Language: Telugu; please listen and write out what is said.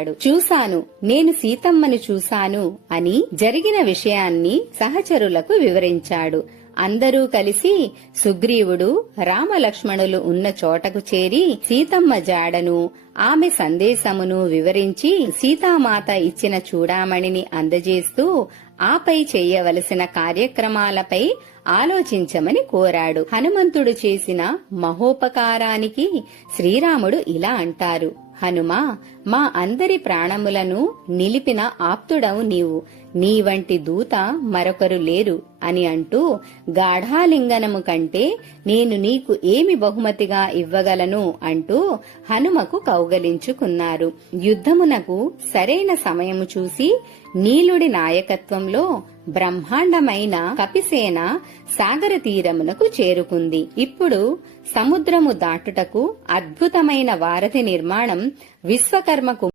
చెప్పాడు. చూశాను, నేను సీతమ్మను చూశాను అని జరిగిన విషయాన్ని సహచరులకు వివరించాడు. అందరూ కలిసి సుగ్రీవుడు రామలక్ష్మణులు ఉన్న చోటకు చేరి సీతమ్మ జాడను ఆమె సందేశమును వివరించి సీతామాత ఇచ్చిన చూడామణిని అందజేస్తూ ఆపై చేయవలసిన కార్యక్రమాలపై ఆలోచించమని కోరాడు. హనుమంతుడు చేసిన మహోపకారానికి శ్రీరాముడు ఇలా అంటారు: హనుమా, మా అందరి ప్రాణములను నిలిపిన ఆప్తుడవు నీవు. నీ వంటి దూత మరొకరు లేరు అని అంటూ గాఢాలింగనము కంటే నేను నీకు ఏమి బహుమతిగా ఇవ్వగలను అంటూ హనుమకు కౌగలించుకున్నారు. యుద్ధమునకు సరైన సమయము చూసి నీలుడి నాయకత్వంలో బ్రహ్మాండమైన కపిసేన సాగర తీరమునకు చేరుకుంది. ఇప్పుడు సముద్రము దాటుటకు అద్భుతమైన వారధి నిర్మాణం విశ్వకర్మకు